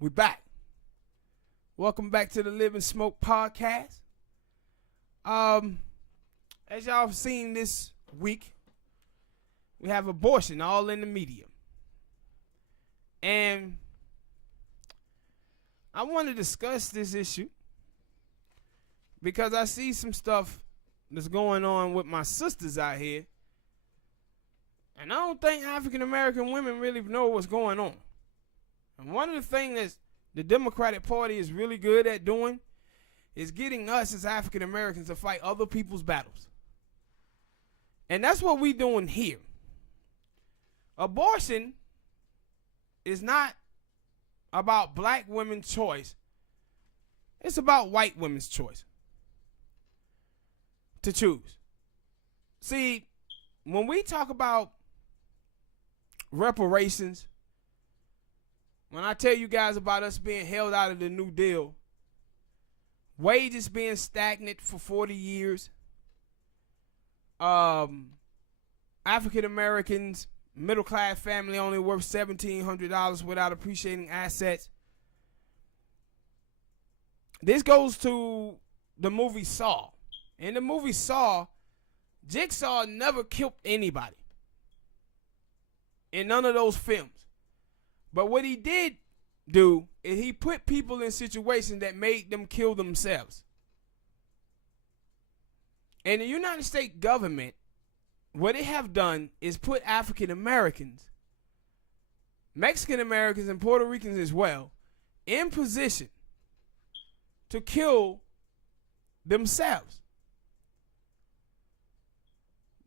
We back. Welcome back to the Lib&Smoke podcast. As y'all have seen this week, we have abortion all in the media. And I want to discuss this issue because I see some stuff that's going on with my sisters out here. And I don't think African American women really know what's going on. And one of the things that the Democratic Party is really good at doing is getting us as African Americans to fight other people's battles. And that's what we're doing here. Abortion is not about black women's choice. It's about white women's choice to choose. See, when we talk about reparations, when I tell you guys about us being held out of the New Deal, wages being stagnant for 40 years, African Americans, middle class family only worth $1,700 without appreciating assets. This goes to the movie Saw. In the movie Saw, Jigsaw never killed anybody in none of those films. But what he did do is he put people in situations that made them kill themselves. And the United States government, what they have done is put African Americans, Mexican Americans, and Puerto Ricans as well in position to kill themselves.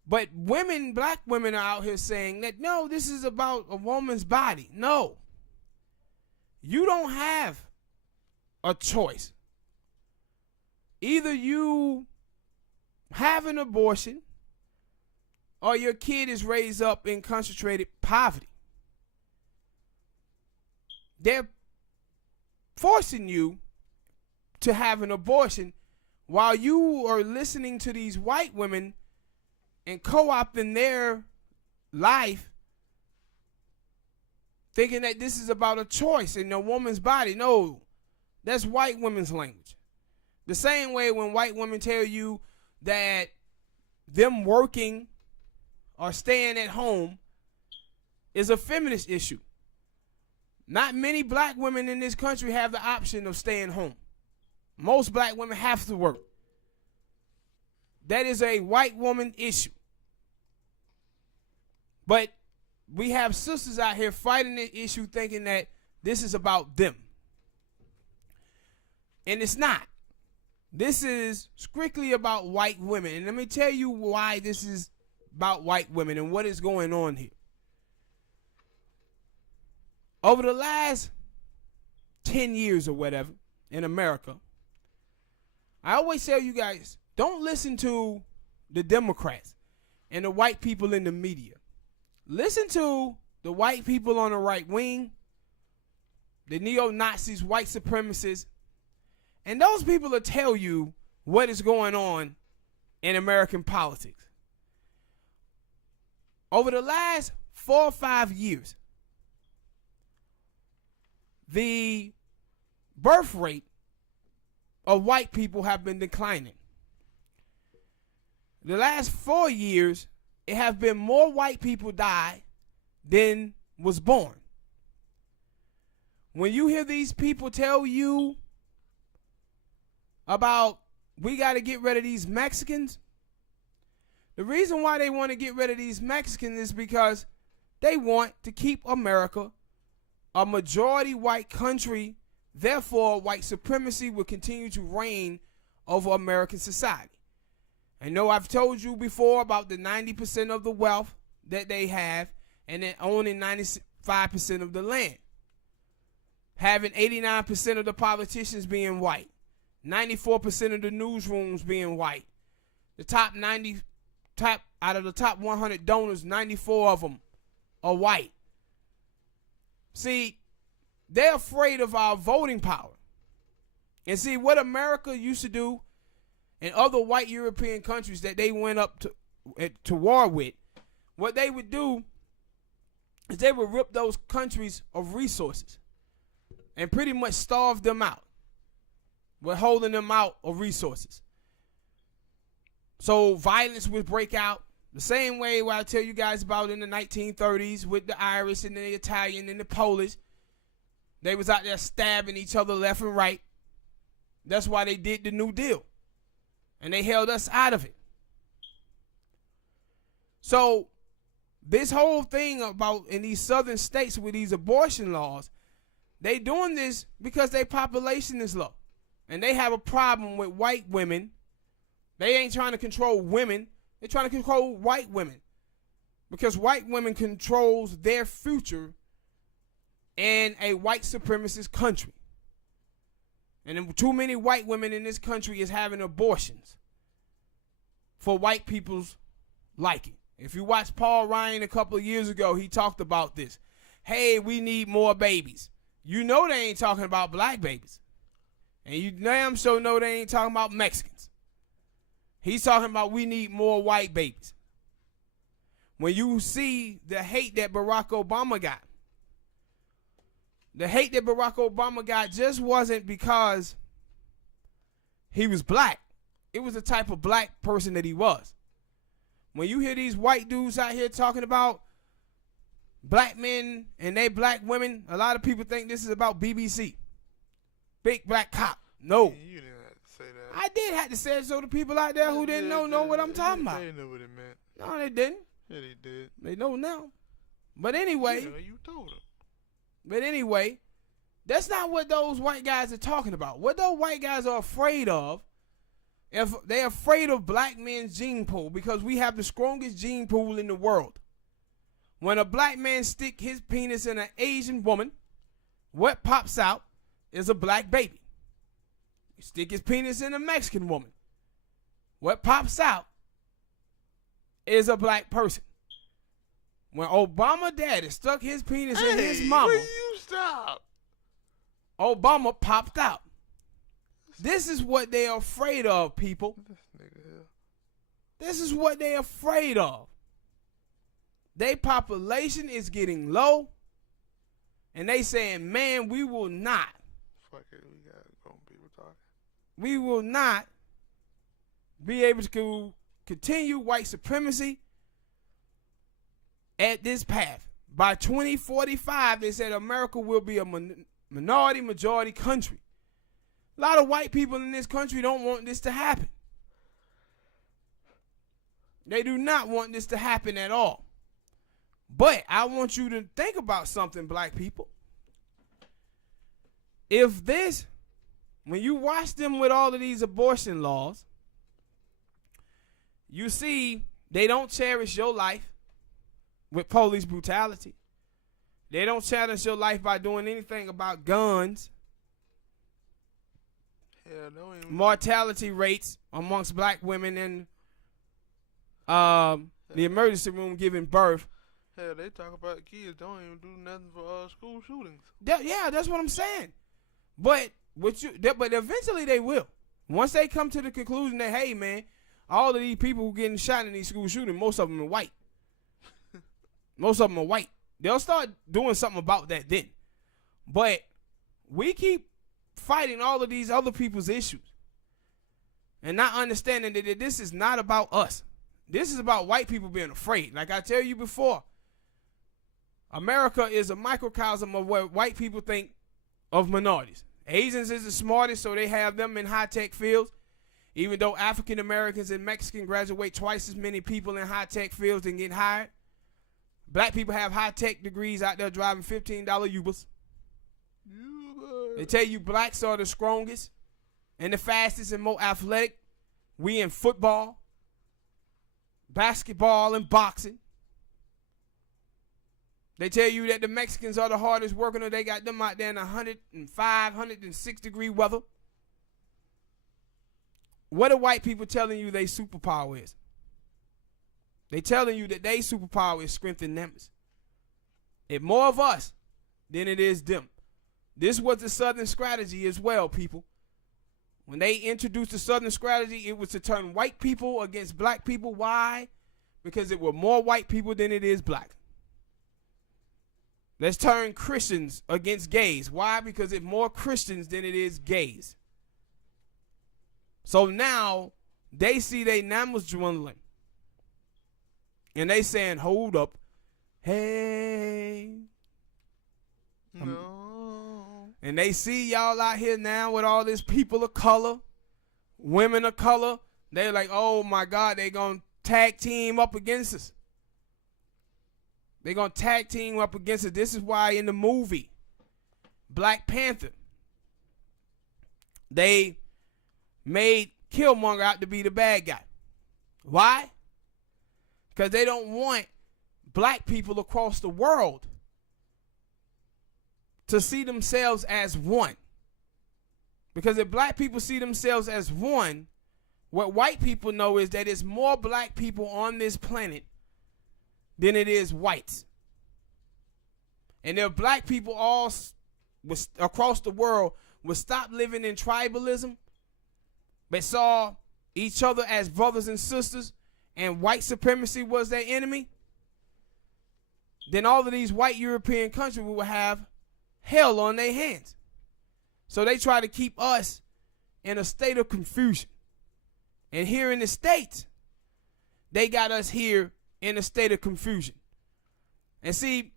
But women, black women are out here saying that, no, this is about a woman's body. No. You don't have a choice. Either you have an abortion or your kid is raised up in concentrated poverty. They're forcing you to have an abortion while you are listening to these white women and co-opting their life, thinking that this is about a choice in a woman's body. No, that's white women's language. The same way when white women tell you that them working or staying at home is a feminist issue. Not many black women in this country have the option of staying home. Most black women have to work. That is a white woman issue. But we have sisters out here fighting the issue thinking that this is about them. And it's not. This is strictly about white women. And let me tell you why this is about white women and what is going on here. Over the last 10 years or whatever in America, I always tell you guys, don't listen to the Democrats and the white people in the media. Listen to the white people on the right wing, the neo-Nazis, white supremacists, and those people will tell you what is going on in American politics. Over the last 4 or 5 years, the birth rate of white people have been declining. The last 4 years, it have been more white people die than was born. When you hear these people tell you about we got to get rid of these Mexicans, the reason why they want to get rid of these Mexicans is because they want to keep America a majority white country. Therefore, white supremacy will continue to reign over American society. I know I've told you before about the 90% of the wealth that they have and then owning 95% of the land. Having 89% of the politicians being white. 94% of the newsrooms being white. Out of the top 100 donors, 94 of them are white. See, they're afraid of our voting power. And see, what America used to do in other white European countries that they went up to war with, what they would do is they would rip those countries of resources. and pretty much starved them out. We're holding them out of resources. So violence would break out the same way where I tell you guys about in the 1930s with the Irish and the Italian and the Polish. They was out there stabbing each other left and right. That's why they did the New Deal. And they held us out of it. So this whole thing about in these southern states with these abortion laws, they doing this because their population is low. And they have a problem with white women. They ain't trying to control women. They're trying to control white women. Because white women controls their future in a white supremacist country. And too many white women in this country is having abortions for white people's liking. If you watch Paul Ryan a couple of years ago, he talked about this. Hey, we need more babies. You know they ain't talking about black babies. And you damn sure know they ain't talking about Mexicans. He's talking about we need more white babies. When you see the hate that Barack Obama got, the hate that Barack Obama got just wasn't because he was black. It was the type of black person that he was. When you hear these white dudes out here talking about black men and they black women, a lot of people think this is about BBC. Big black cop. No. You didn't have to say that. I did have to say it so the people out there who didn't know what I'm talking about. They knew what it meant. No, they didn't. Yeah, they did. They know now. But anyway. Yeah, you told them. But anyway, that's not what those white guys are talking about. What those white guys are afraid of, if they're afraid of black men's gene pool, because we have the strongest gene pool in the world. When a black man stick his penis in an Asian woman, what pops out is a black baby. You stick his penis in a Mexican woman, what pops out is a black person. When Obama daddy stuck his penis in his mama, will you stop? Obama popped out. This is what they're afraid of, people. This nigga here. This is what they're afraid of. Their population is getting low, and they saying, man, we will not. Fuck it, we got grown people talking. We will not be able to continue white supremacy at this path. By 2045, they said America will be a minority majority country. A lot of white people in this country don't want this to happen. They do not want this to happen at all. But I want you to think about something, black people. If this, when you watch them with all of these abortion laws, you see they don't cherish your life with police brutality. They don't cherish your life by doing anything about guns. Mortality rates amongst black women in the emergency room giving birth. Hell, they talk about kids don't even do nothing for school shootings. Yeah, that's what I'm saying. But but eventually they will. Once they come to the conclusion that, hey, man, all of these people who getting shot in these school shootings, most of them are white. Most of them are white. They'll start doing something about that then. But we keep fighting all of these other people's issues and not understanding that this is not about us. This is about white people being afraid. Like I tell you before, America is a microcosm of what white people think of minorities. Asians is the smartest, so they have them in high-tech fields, even though African Americans and Mexicans graduate twice as many people in high-tech fields and get hired. Black people have high-tech degrees out there driving $15 Ubers. They tell you blacks are the strongest and the fastest and more athletic. We in football, basketball, and boxing. They tell you that the Mexicans are the hardest working, or they got them out there in 105, 106 degree weather. What are white people telling you their superpower is? They telling you that their superpower is strength in numbers. It's more of us than it is them. This was the Southern strategy as well, people. When they introduced the Southern strategy, it was to turn white people against black people. Why? Because it were more white people than it is black. Let's turn Christians against gays. Why? Because it's more Christians than it is gays. So now they see their numbers dwindling. And they saying, hold up. Hey. No. And they see y'all out here now with all this people of color, women of color. They're like, oh my God, they going to tag team up against us. They're going to tag team up against us. This is why in the movie Black Panther, they made Killmonger out to be the bad guy. Why? Because they don't want black people across the world to see themselves as one. Because if black people see themselves as one, what white people know is that it's more black people on this planet than it is whites. And if black people all across the world would stop living in tribalism, but saw each other as brothers and sisters, and white supremacy was their enemy, then all of these white European countries will have hell on their hands. So they try to keep us in a state of confusion. And here in the States, they got us here in a state of confusion. And see,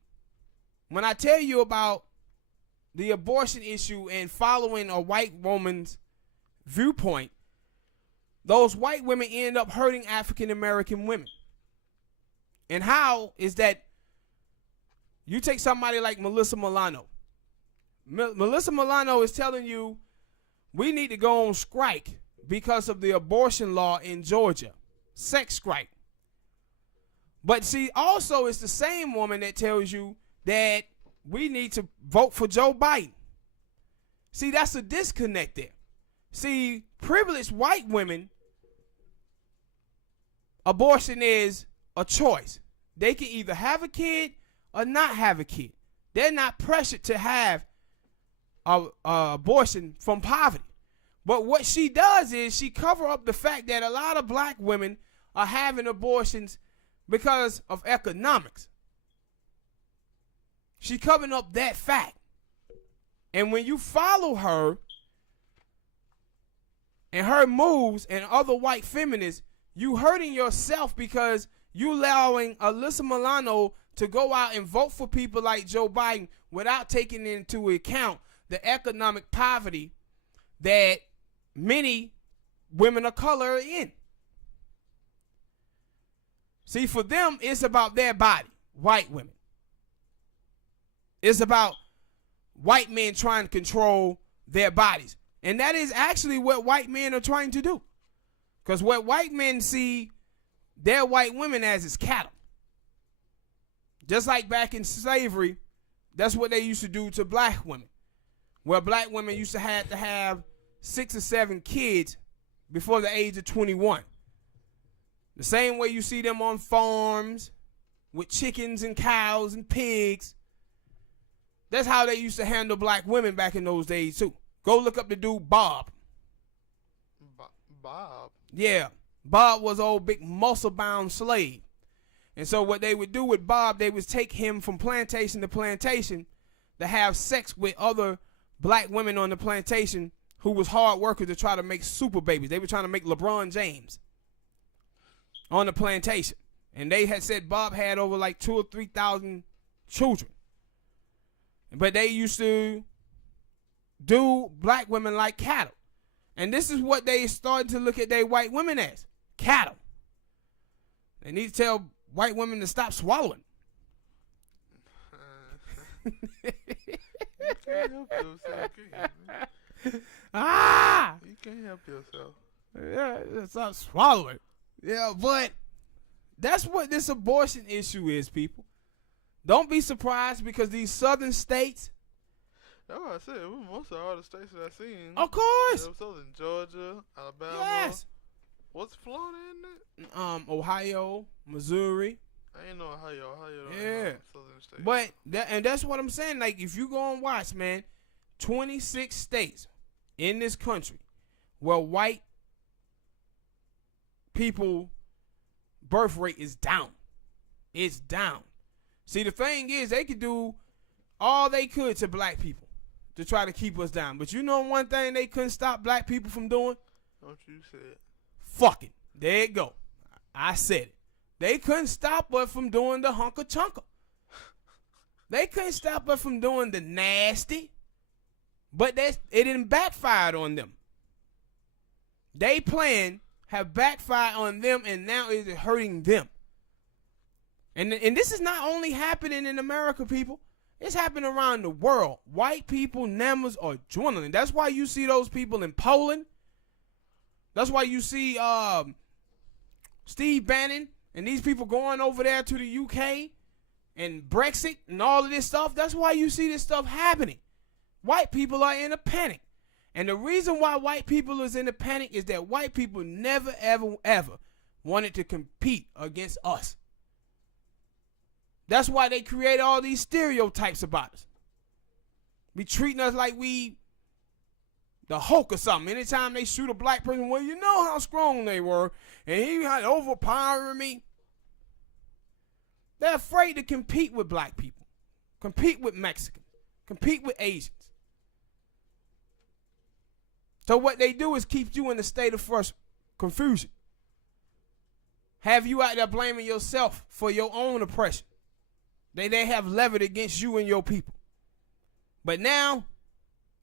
when I tell you about the abortion issue and following a white woman's viewpoint, those white women end up hurting African American women. And how is that? You take somebody like Melissa Milano. Melissa Milano is telling you we need to go on strike because of the abortion law in Georgia. Sex strike. But see, also it's the same woman that tells you that we need to vote for Joe Biden. See, that's a disconnect there. See, privileged white women, abortion is a choice. They can either have a kid or not have a kid. They're not pressured to have a abortion from poverty. But what she does is she cover up the fact that a lot of black women are having abortions because of economics. She covering up that fact. And when you follow her and her moves and other white feminists, you hurting yourself because you allowing Alyssa Milano to go out and vote for people like Joe Biden without taking into account the economic poverty that many women of color are in. See, for them, it's about their body, white women. It's about white men trying to control their bodies. And that is actually what white men are trying to do. Because what white men see their white women as is cattle. Just like back in slavery, that's what they used to do to black women. Where black women used to have 6 or 7 kids before the age of 21. The same way you see them on farms with chickens and cows and pigs. That's how they used to handle black women back in those days too. Go look up the dude Bob. Bob? Yeah. Bob was an old big muscle-bound slave. And so what they would do with Bob, they would take him from plantation to plantation to have sex with other black women on the plantation who was hard workers to try to make super babies. They were trying to make LeBron James on the plantation. And they had said Bob had over like 2,000 or 3,000 children. But they used to do black women like cattle. And this is what they started to look at their white women as. Cattle. They need to tell white women to stop swallowing. You can't help yourself, can you? Ah! You can't help yourself. Yeah, stop swallowing. Yeah, but that's what this abortion issue is, people. Don't be surprised because these southern states. That's what I said. Most of all the states that I've seen. Of course. Southern Georgia, Alabama. Yes. What's Florida in it? Ohio, Missouri. I ain't know Ohio. Yeah. Southern states. But that's what I'm saying. Like, if you go and watch, man, 26 states in this country where white people birth rate is down. It's down. See, the thing is, they could do all they could to black people to try to keep us down. But you know one thing they couldn't stop black people from doing? Don't you say it. Fucking. There it go. I said it. They couldn't stop us from doing the hunker chunker. They couldn't stop us from doing the nasty. But it didn't backfire on them. They plan have backfired on them, and now it's hurting them. And this is not only happening in America, people. It's happening around the world. White people numbers are dwindling. That's why you see those people in Poland. That's why you see Steve Bannon and these people going over there to the UK and Brexit and all of this stuff. That's why you see this stuff happening. White people are in a panic. And the reason why white people is in a panic is that white people never, ever, ever wanted to compete against us. That's why they create all these stereotypes about us. Be treating us like we the Hulk or something. Anytime they shoot a black person, well, you know how strong they were, and he had overpowering me. They're afraid to compete with black people, compete with Mexicans, compete with Asians. So what they do is keep you in a state of first confusion. Have you out there blaming yourself for your own oppression. They have levered against you and your people. But now,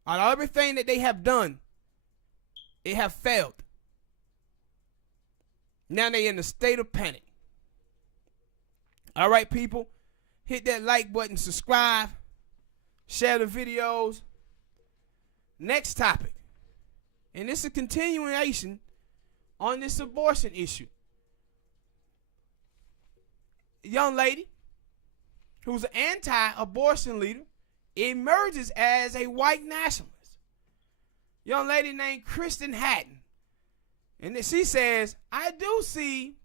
out of everything that they have done, it have failed. Now they in a state of panic. All right, people, hit that like button, subscribe, share the videos. Next topic, and this is a continuation on this abortion issue. A young lady who's an anti-abortion leader emerges as a white nationalist. Young lady named Kristen Hatton. And then she says, I do see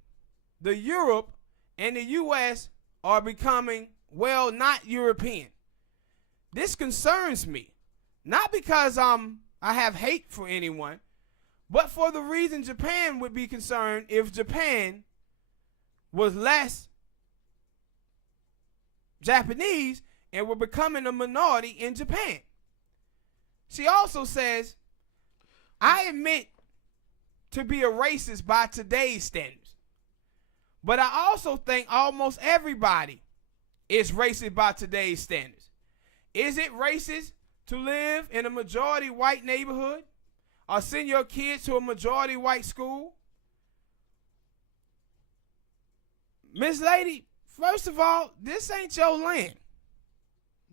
the Europe and the U.S. are becoming, well, not European. This concerns me. Not because I have hate for anyone, but for the reason Japan would be concerned if Japan was less Japanese and were becoming a minority in Japan. She also says, I admit to be a racist by today's standards, but I also think almost everybody is racist by today's standards. Is it racist to live in a majority white neighborhood or send your kids to a majority white school? Miss Lady, first of all, this ain't your land.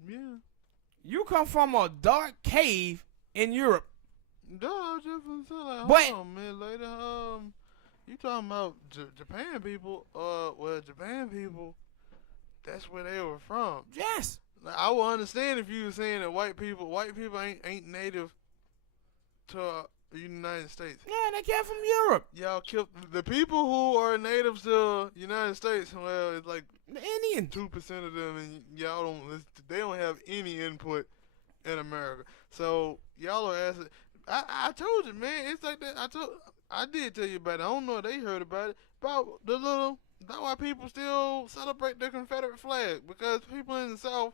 Yeah. You come from a dark cave in Europe. Duh, I was just gonna say, like, But- hold on, man, later, you talking about Japan people, well, Japan people, that's where they were from. Yes. Like, I would understand if you were saying that white people ain't native to the United States. Yeah, they came from Europe. Y'all killed the people who are natives to United States. Well, it's like The Indians. 2% of them, and y'all don't. They don't have any input in America. So y'all are asking. I told you, man. It's like that. I did tell you about it. I don't know if they heard about it. About that's why people still celebrate the Confederate flag, because people in the South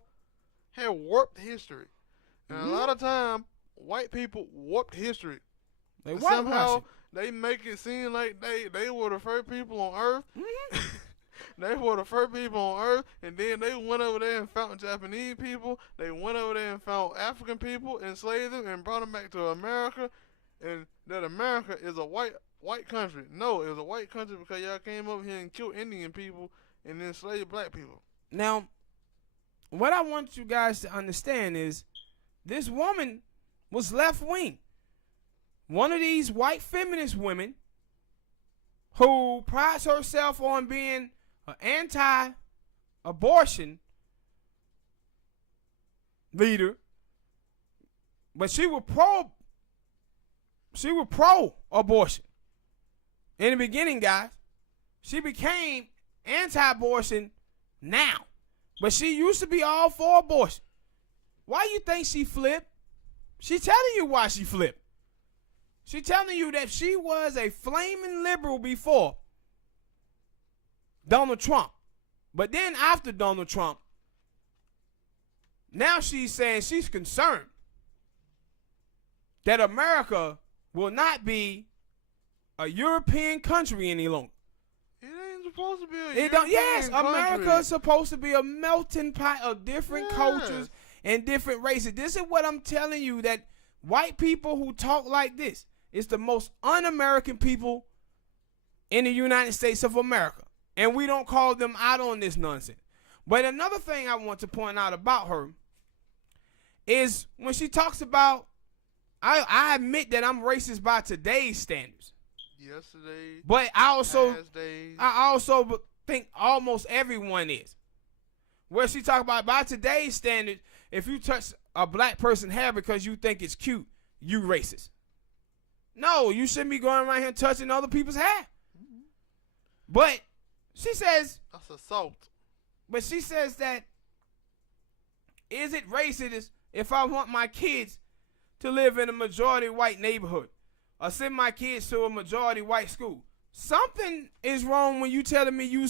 have warped history, and a lot of time white people warped history. They And whitewash somehow it. they make it seem like they were the first people on Earth. Mhm. They were the first people on Earth, and then they went over there and found Japanese people. They went over there and found African people, enslaved them, and brought them back to America. And that America is a white country. No, it was a white country because y'all came over here and killed Indian people and enslaved black people. Now, what I want you guys to understand is this woman was left wing. One of these white feminist women who prides herself on being an anti-abortion leader, but she was pro-abortion. In the beginning, guys, she became anti-abortion now, but she used to be all for abortion. Why you think she flipped? She telling you why she flipped. She telling you that she was a flaming liberal before Donald Trump. But then after Donald Trump, Now she's saying she's concerned that America will not be a European country any longer. It ain't supposed to be a It don't. European Yes, country. America is supposed to be a melting pot of different cultures and different races. This is what I'm telling you, that white people who talk like this is the most un-American people in the United States of America. And we don't call them out on this nonsense. But another thing I want to point out about her is when she talks about, I admit that I'm racist by today's standards. Yesterday, but I also days. think almost everyone is. Where she talk about by today's standards, if you touch a black person's hair because you think it's cute, you racist. No, you shouldn't be going around here touching other people's hair. Mm-hmm. But she says that's assault. But she says that, is it racist if I want my kids to live in a majority white neighborhood or send my kids to a majority white school? Something is wrong when you telling me you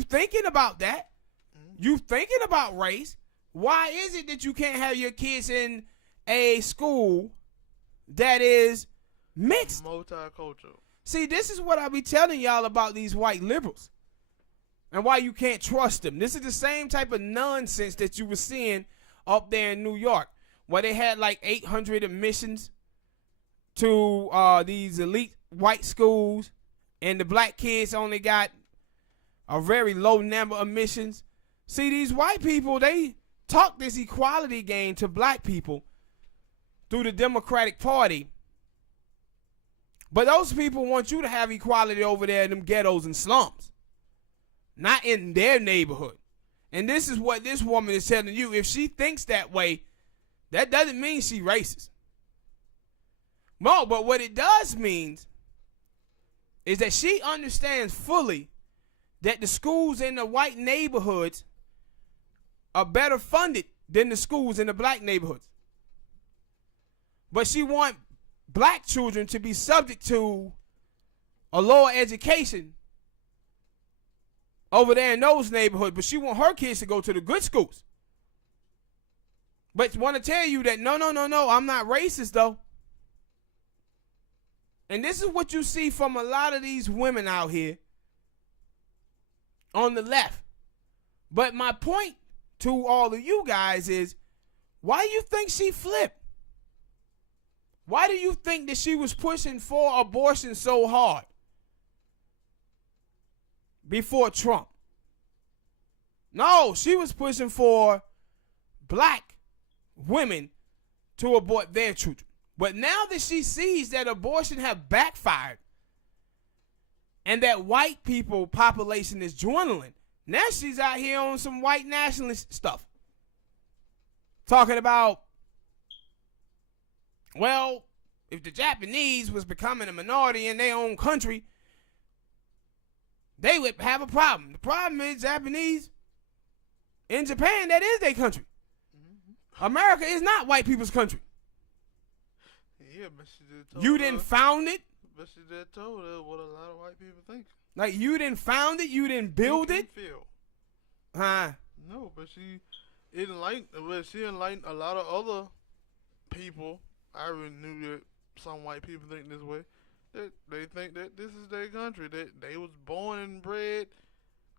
thinking about that. Mm-hmm. You thinking about race. Why is it that you can't have your kids in a school that is mixed? Multicultural. See, this is what I be telling y'all about these white liberals and why you can't trust them. This is the same type of nonsense that you were seeing up there in New York, where they had like 800 admissions to these elite white schools, and the black kids only got a very low number of admissions. See, these white people, they talk this equality game to black people through the Democratic Party, but those people want you to have equality over there in them ghettos and slums, not in their neighborhood. And this is what this woman is telling you. If she thinks that way, that doesn't mean she racist. No, but what it does mean is that she understands fully that the schools in the white neighborhoods are better funded than the schools in the black neighborhoods. But she wants black children to be subject to a lower education over there in those neighborhoods, but she want her kids to go to the good schools. But want to tell you that no, I'm not racist though. And this is what you see from a lot of these women out here on the left. But my point to all of you guys is, why do you think she flipped? Why do you think that she was pushing for abortion so hard before Trump? No, she was pushing for black women to abort their children. But now that she sees that abortion have backfired and that white people population is dwindling, now she's out here on some white nationalist stuff. Talking about, well, if the Japanese was becoming a minority in their own country, they would have a problem. The problem is Japanese in Japan, that is their country. Mm-hmm. America is not white people's country. Yeah, but she did. You didn't found it. But she did told her what a lot of white people think. Like, you didn't found it, you didn't build it. Feel. Huh? No, but she enlightened a lot of other people. I already knew that some white people think this way. That they think that this is their country. That they was born and bred.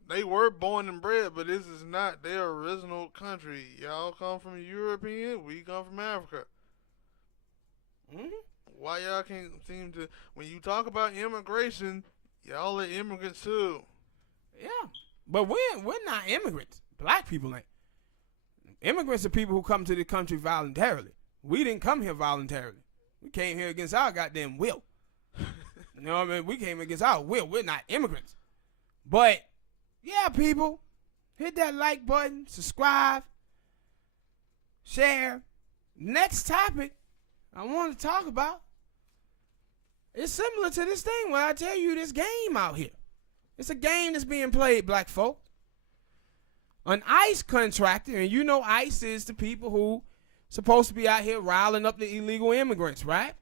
They were born and bred, but this is not their original country. Y'all come from European, we come from Africa. Mm-hmm. Why y'all can't seem to, when you talk about immigration, y'all are immigrants too. Yeah, but we're not immigrants. Black people ain't. Immigrants are people who come to the country voluntarily. We didn't come here voluntarily. We came here against our goddamn will. You know what I mean? We came against our will. We're not immigrants. But, yeah, people, hit that like button, subscribe, share. Next topic I want to talk about is similar to this thing when I tell you this game out here. It's a game that's being played, black folk. An ICE contractor, and you know ICE is the people who supposed to be out here riling up the illegal immigrants, right?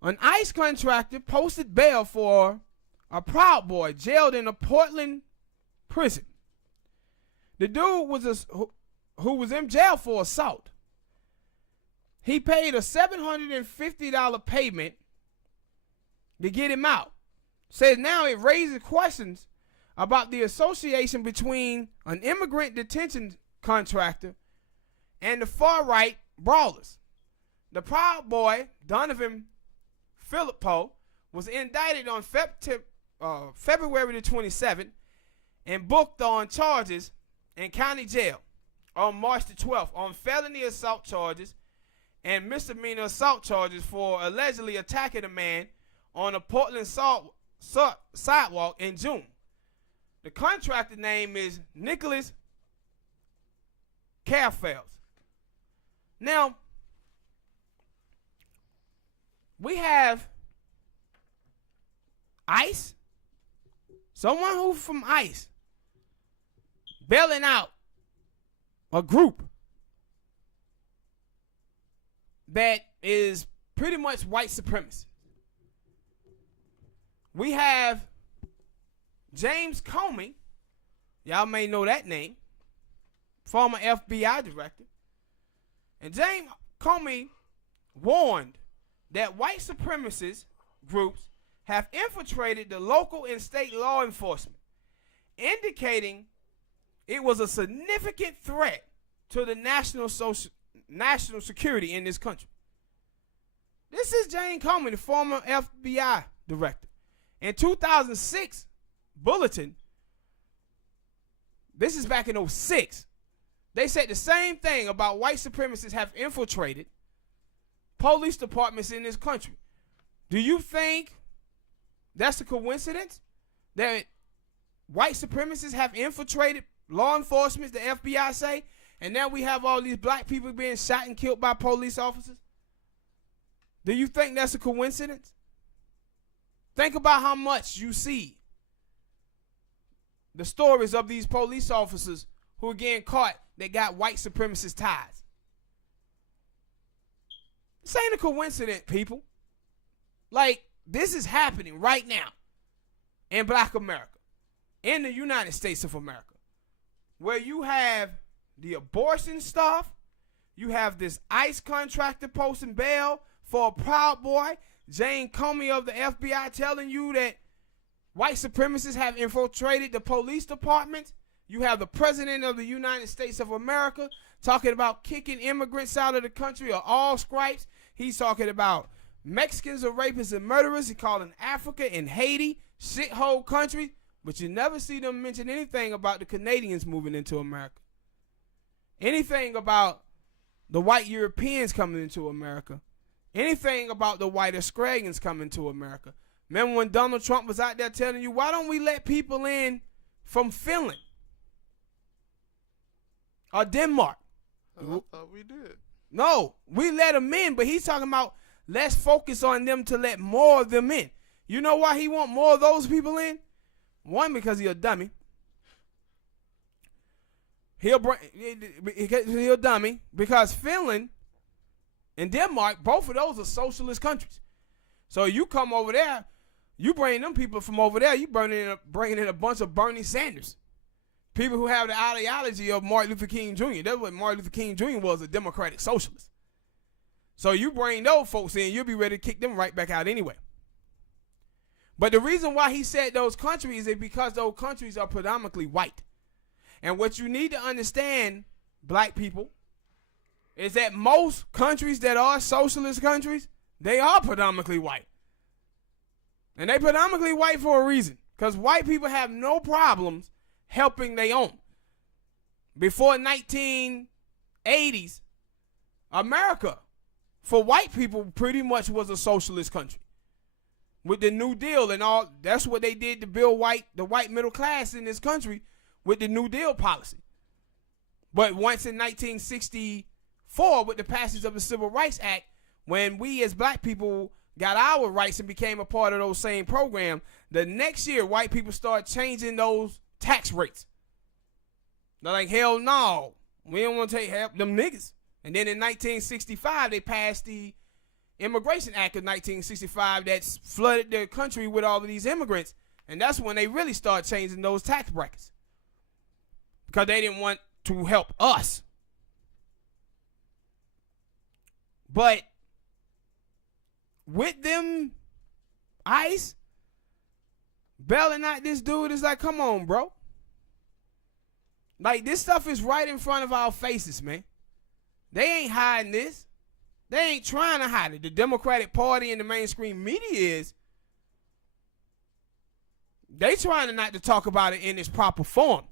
An ICE contractor posted bail for a Proud Boy jailed in a Portland prison The dude who was in jail for assault. He paid a $750 payment to get him out. Says now it raises questions about the association between an immigrant detention contractor and the far-right brawlers. The Proud Boy, Donovan Philippo, was indicted on February the 27th and booked on charges in county jail on March the 12th on felony assault charges and misdemeanor assault charges for allegedly attacking a man on a Portland sidewalk in June. The contractor name is Nicholas Carfels. Now, we have ICE, someone who from ICE, bailing out a group that is pretty much white supremacist. We have James Comey, y'all may know that name, former FBI director. And James Comey warned that white supremacist groups have infiltrated the local and state law enforcement, indicating it was a significant threat to the national security in this country. This is James Comey, the former FBI director. In 2006 bulletin, this is back in 2006, they said the same thing about white supremacists have infiltrated police departments in this country. Do you think that's a coincidence that white supremacists have infiltrated law enforcement, the FBI say, and now we have all these black people being shot and killed by police officers? Do you think that's a coincidence? Think about how much you see the stories of these police officers who are getting caught that got white supremacist ties. This ain't a coincidence, people. Like, this is happening right now in black America, in the United States of America, where you have the abortion stuff, you have this ICE contractor posting bail for a Proud Boy, James Comey of the FBI telling you that white supremacists have infiltrated the police departments. You have the president of the United States of America talking about kicking immigrants out of the country of all stripes. He's talking about Mexicans are rapists and murderers. He calling Africa and Haiti shithole countries. But you never see them mention anything about the Canadians moving into America. Anything about the white Europeans coming into America. Anything about the white Australians coming to America. Remember when Donald Trump was out there telling you, why don't we let people in from Finland or Denmark? I thought we did. No, we let them in, but he's talking about let's focus on them to let more of them in. You know why he want more of those people in? One, because he's a dummy. He'll a dummy because Finland and Denmark, both of those are socialist countries. So you come over there, you bring them people from over there, you bringing in a bunch of Bernie Sanders. People who have the ideology of Martin Luther King Jr. That's what Martin Luther King Jr. was, a democratic socialist. So you bring those folks in, you'll be ready to kick them right back out anyway. But the reason why he said those countries is because those countries are predominantly white. And what you need to understand, black people, is that most countries that are socialist countries, they are predominantly white. And they predominantly white for a reason. Because white people have no problems helping their own. Before 1980s, America, for white people, pretty much was a socialist country. With the New Deal and all, that's what they did to build the white middle class in this country with the New Deal policy. But once in 1964, with the passage of the Civil Rights Act, when we as black people got our rights and became a part of those same program, the next year white people start changing those tax rates. They're like, hell no, we don't want to take help them niggas. And then in 1965, they passed the Immigration Act of 1965 that flooded the country with all of these immigrants. And that's when they really start changing those tax brackets. because they didn't want to help us. But with them ICE bailing out this dude, is like, come on, bro. Like, this stuff is right in front of our faces, man. They ain't hiding this. They ain't trying to hide it. The Democratic Party and the mainstream media is. They trying not to talk about it in its proper form.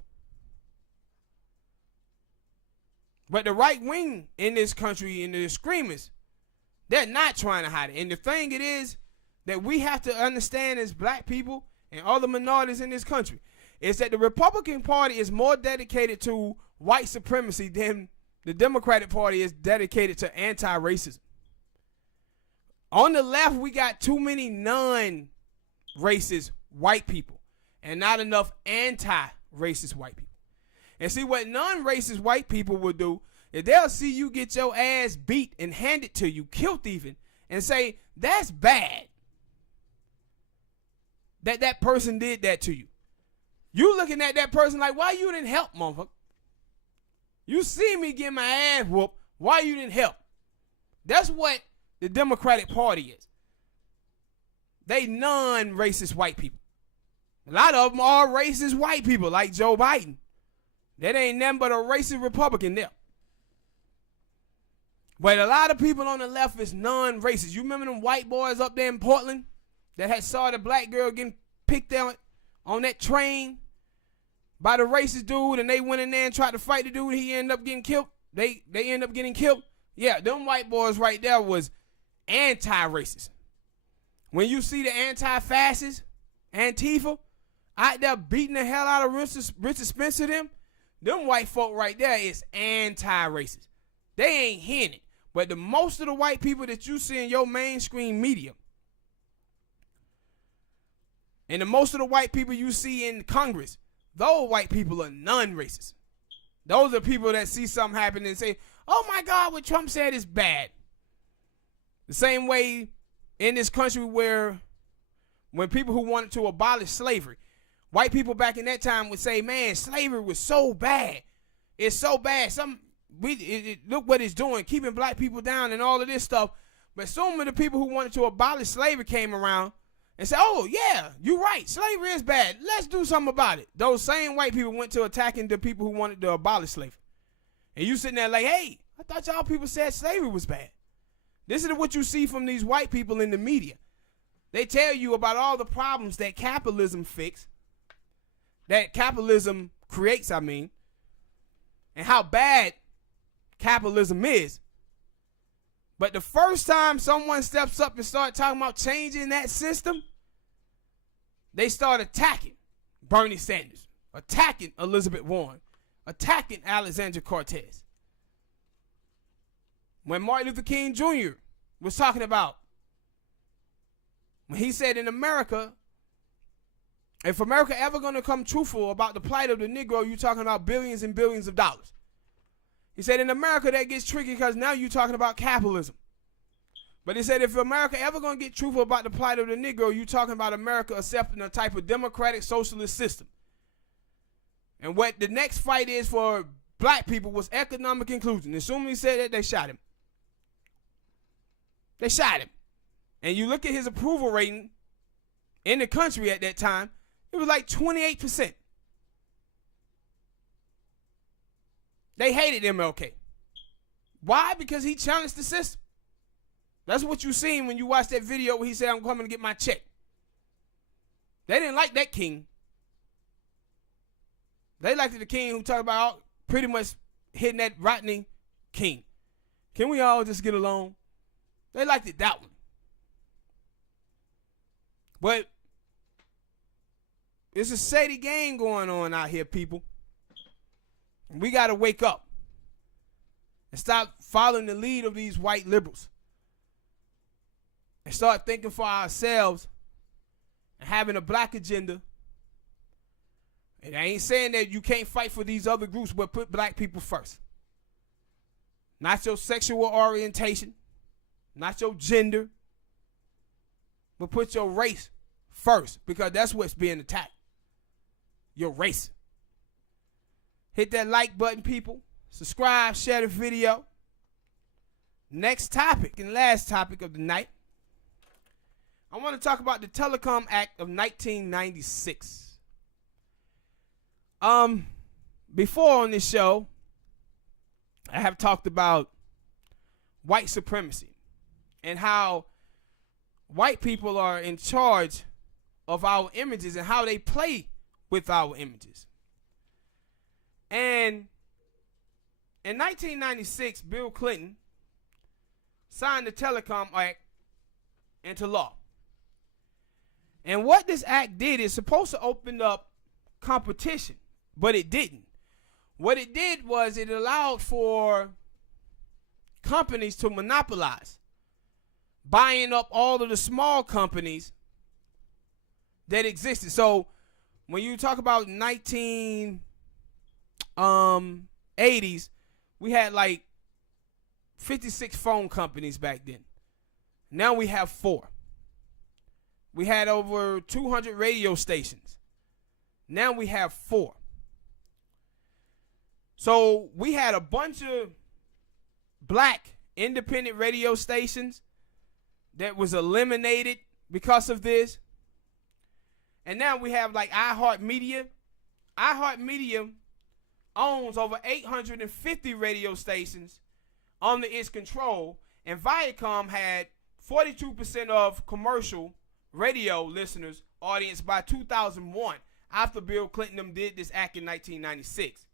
But the right wing in this country and the screamers, they're not trying to hide it. And the thing it is that we have to understand as black people and other minorities in this country is that the Republican Party is more dedicated to white supremacy than the Democratic Party is dedicated to anti-racism. On the left, we got too many non-racist white people and not enough anti-racist white people. And see, what non-racist white people will do is they'll see you get your ass beat and handed to you, killed even, and say, that's bad that that person did that to you. You looking at that person like, why you didn't help, motherfucker? You see me get my ass whooped, why you didn't help? That's what the Democratic Party is. They non-racist white people. A lot of them are racist white people like Joe Biden. That ain't nothing but a racist Republican there. But a lot of people on the left is non-racist. You remember them white boys up there in Portland that had saw the black girl getting picked out on that train by the racist dude, and they went in there and tried to fight the dude. He ended up getting killed. They ended up getting killed. Yeah, them white boys right there was anti-racist. When you see the anti-fascists, Antifa, out there beating the hell out of Richard Spencer, them white folk right there is anti-racist. They ain't hearing it. But the most of the white people that you see in your mainstream media, and the most of the white people you see in Congress, those white people are non-racist. Those are people that see something happen and say, oh my God, what Trump said is bad. The same way in this country where when people who wanted to abolish slavery, white people back in that time would say, man, slavery was so bad. It's so bad. Look what it's doing, keeping black people down and all of this stuff. But so many people who wanted to abolish slavery came around and said, oh, yeah, you're right. Slavery is bad. Let's do something about it. Those same white people went to attacking the people who wanted to abolish slavery. And you sitting there like, hey, I thought y'all people said slavery was bad. This is what you see from these white people in the media. They tell you about all the problems that capitalism creates, and how bad capitalism is. But the first time someone steps up and start talking about changing that system, they start attacking Bernie Sanders, attacking Elizabeth Warren, attacking Alexandria Cortez. When Martin Luther King Jr. was talking about, when he said in America, if America ever going to come truthful about the plight of the Negro, you're talking about billions and billions of dollars. He said in America that gets tricky because now you're talking about capitalism. But he said if America ever going to get truthful about the plight of the Negro, you're talking about America accepting a type of democratic socialist system. And what the next fight is for black people was economic inclusion. As soon as he said that, they shot him. They shot him. And you look at his approval rating in the country at that time, it was like 28%. They hated MLK. Why? Because he challenged the system. That's what you seen when you watch that video where he said, I'm coming to get my check. They didn't like that king. They liked the king who talked about pretty much hitting that Rodney King. Can we all just get along? They liked it that one. But it's a shady game going on out here, people. We got to wake up and stop following the lead of these white liberals and start thinking for ourselves and having a black agenda. And I ain't saying that you can't fight for these other groups, but put black people first. Not your sexual orientation, not your gender, but put your race first, because that's what's being attacked. Your race. Hit that like button, people. Subscribe, share the video. Next topic and last topic of the night. I want to talk about the Telecom Act of 1996. Before on this show, I have talked about white supremacy and how white people are in charge of our images and how they play with our images. And in 1996, Bill Clinton signed the Telecom Act into law. And what this act did is supposed to open up competition, but it didn't. What it did was it allowed for companies to monopolize, buying up all of the small companies that existed. So when you talk about 1980s, we had like 56 phone companies back then. Now we have 4. We had over 200 radio stations. Now we have 4. So we had a bunch of black independent radio stations that was eliminated because of this. And now we have like iHeartMedia. iHeartMedia owns over 850 radio stations under its control, and Viacom had 42% of commercial radio listeners audience by 2001 after Bill Clinton did this act in 1996.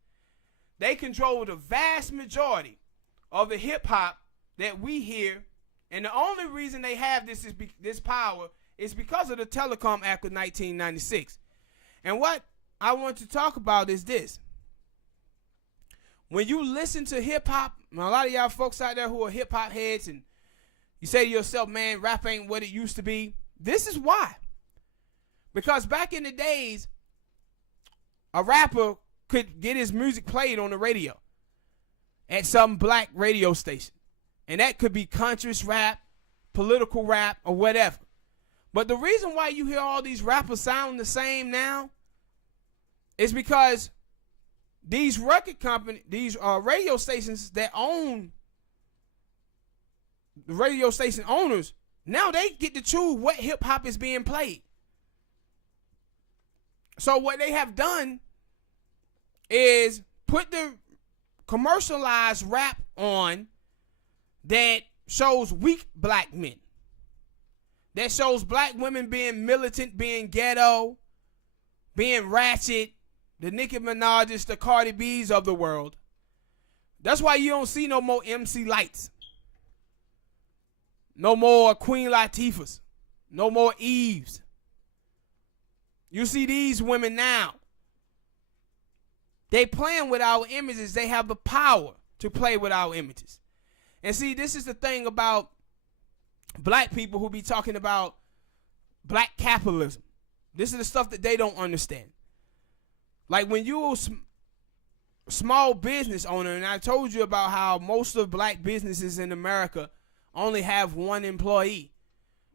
They control the vast majority of the hip hop that we hear, and the only reason they have this power is because of the Telecom Act of 1996. And what I want to talk about is this. When you listen to hip hop, a lot of y'all folks out there who are hip hop heads, and you say to yourself, man, rap ain't what it used to be. This is why. Because back in the days, a rapper could get his music played on the radio at some black radio station. And that could be country rap, political rap, or whatever. But the reason why you hear all these rappers sound the same now is because these record companies, these radio stations that own, the radio station owners, now they get to choose what hip hop is being played. So what they have done is put the commercialized rap on that shows weak black men, that shows black women being militant, being ghetto, being ratchet, the Nicki Minaj's, the Cardi B's of the world. That's why you don't see no more MC Lights, no more Queen Latifahs, no more Eves. You see these women now. They playing with our images. They have the power to play with our images. And see, this is the thing about black people who be talking about black capitalism. This is the stuff that they don't understand. Like when you're a small business owner, and I told you about how most of black businesses in America only have one employee.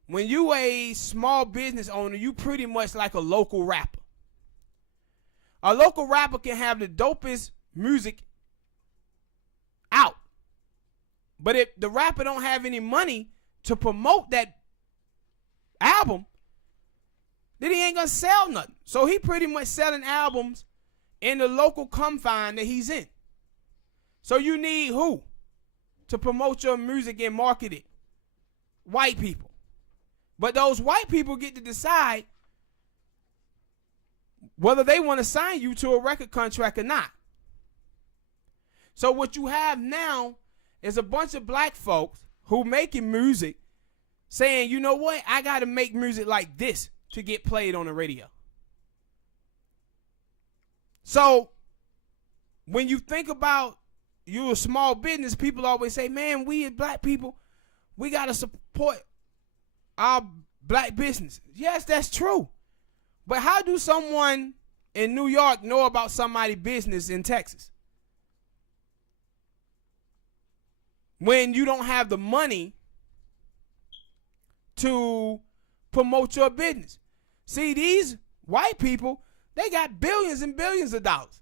When you a small business owner, you pretty much like a local rapper. A local rapper can have the dopest music out. But if the rapper don't have any money to promote that album, then he ain't gonna sell nothing. So he pretty much selling albums in the local confine that he's in. So you need who to promote your music and market it? White people. But those white people get to decide whether they want to sign you to a record contract or not. So what you have now is a bunch of black folks who making music saying, you know what, I got to make music like this to get played on the radio. So when you think about you a small business, people always say, man, we as black people, we got to support our black business. Yes, that's true. But how do someone in New York know about somebody's business in Texas when you don't have the money to promote your business? See, these white people, they got billions and billions of dollars.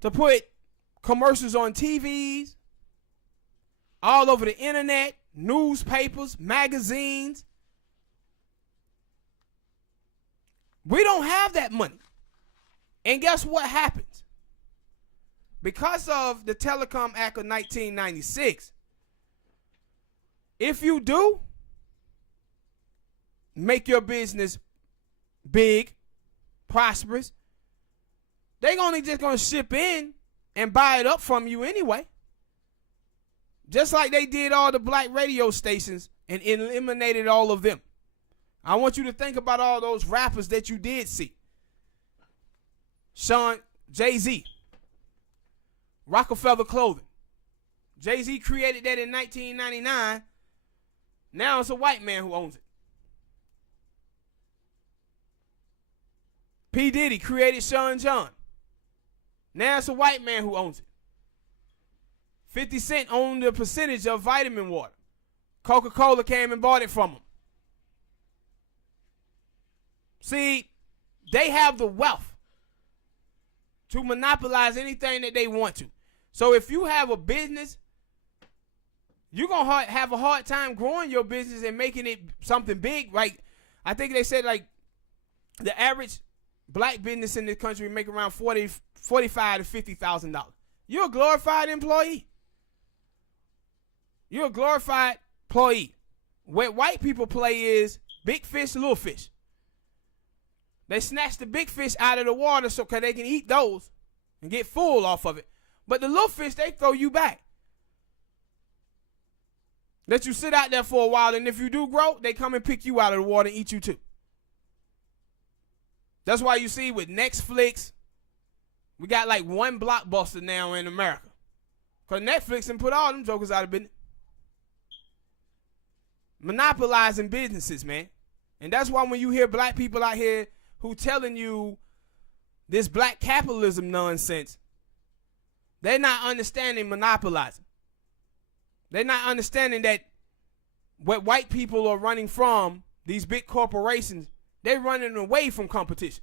to put commercials on TVs, all over the internet, newspapers, magazines. We don't have that money. And guess what happens? Because of the Telecom Act of 1996, if you do make your business big, prosperous, they're just going to ship in and buy it up from you anyway. Just like they did all the black radio stations and eliminated all of them. I want you to think about all those rappers that you did see. Jay-Z, Rockefeller Clothing. Jay-Z created that in 1999. Now it's a white man who owns it. P. Diddy created Sean John. Now it's a white man who owns it. 50 Cent owned a percentage of vitamin water. Coca-Cola came and bought it from him. See, they have the wealth to monopolize anything that they want to. So if you have a business, you're going to have a hard time growing your business and making it something big. Like, I think they said, like, the average black business in this country make around $45,000 to $50,000. You're a glorified employee. You're a glorified employee. What white people play is big fish, little fish. They snatch the big fish out of the water so they can eat those and get full off of it. But the little fish, they throw you back. Let you sit out there for a while, and if you do grow, they come and pick you out of the water and eat you too. That's why you see with Netflix, we got like one blockbuster now in America. Because Netflix and put all them jokers out of business. Monopolizing businesses, man. And that's why when you hear black people out here who telling you this black capitalism nonsense, they're not understanding monopolizing. They're not understanding that what white people are running from, these big corporations, they're running away from competition.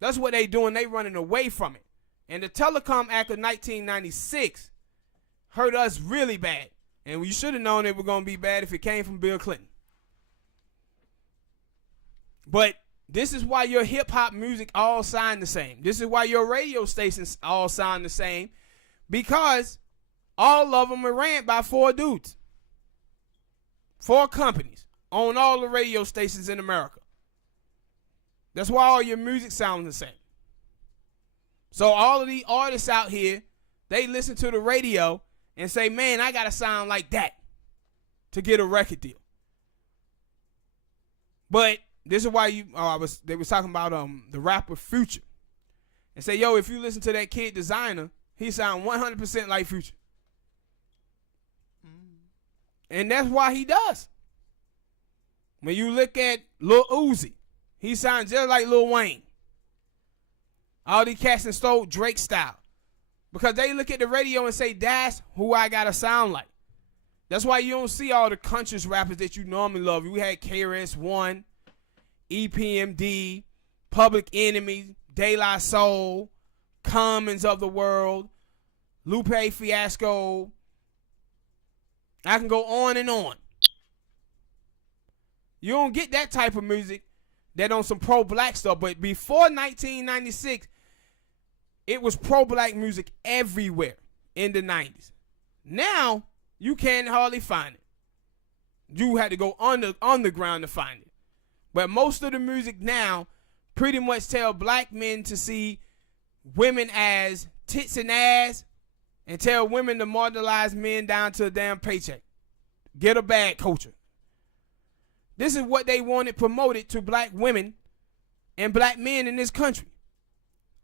That's what they're doing. They're running away from it. And the Telecom Act of 1996 hurt us really bad. And you should have known it was going to be bad if it came from Bill Clinton. But this is why your hip-hop music all sound the same. This is why your radio stations all sound the same. Because all of them are ran by 4 dudes. 4 companies own all the radio stations in America. That's why all your music sounds the same. So all of these artists out here, they listen to the radio and say, man, I got to sound like that to get a record deal. But this is why they was talking about the rapper Future. And say, yo, if you listen to that Kid Designer, he sound 100% like Future. And that's why he does. When you look at Lil Uzi, he sounds just like Lil Wayne. All these cats and stole Drake style. Because they look at the radio and say, that's who I gotta sound like. That's why you don't see all the conscious rappers that you normally love. We had KRS-One, EPMD, Public Enemy, De La Soul, Commons of the world, Lupe Fiasco. I can go on and on. You don't get that type of music that on some pro-black stuff. But before 1996, it was pro-black music everywhere in the 90s. Now, you can't hardly find it. You had to go underground to find it. But most of the music now pretty much tell black men to see women as tits and ass and tell women to marginalize men down to a damn paycheck. Get a bag culture. This is what they wanted promoted to black women and black men in this country.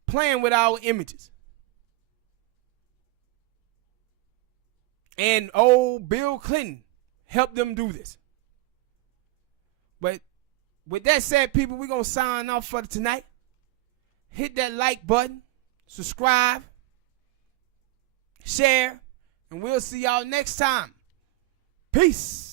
Playing with our images. And old Bill Clinton helped them do this. But with that said, people, we're going to sign off for tonight. Hit that like button. Subscribe. Share. And we'll see y'all next time. Peace.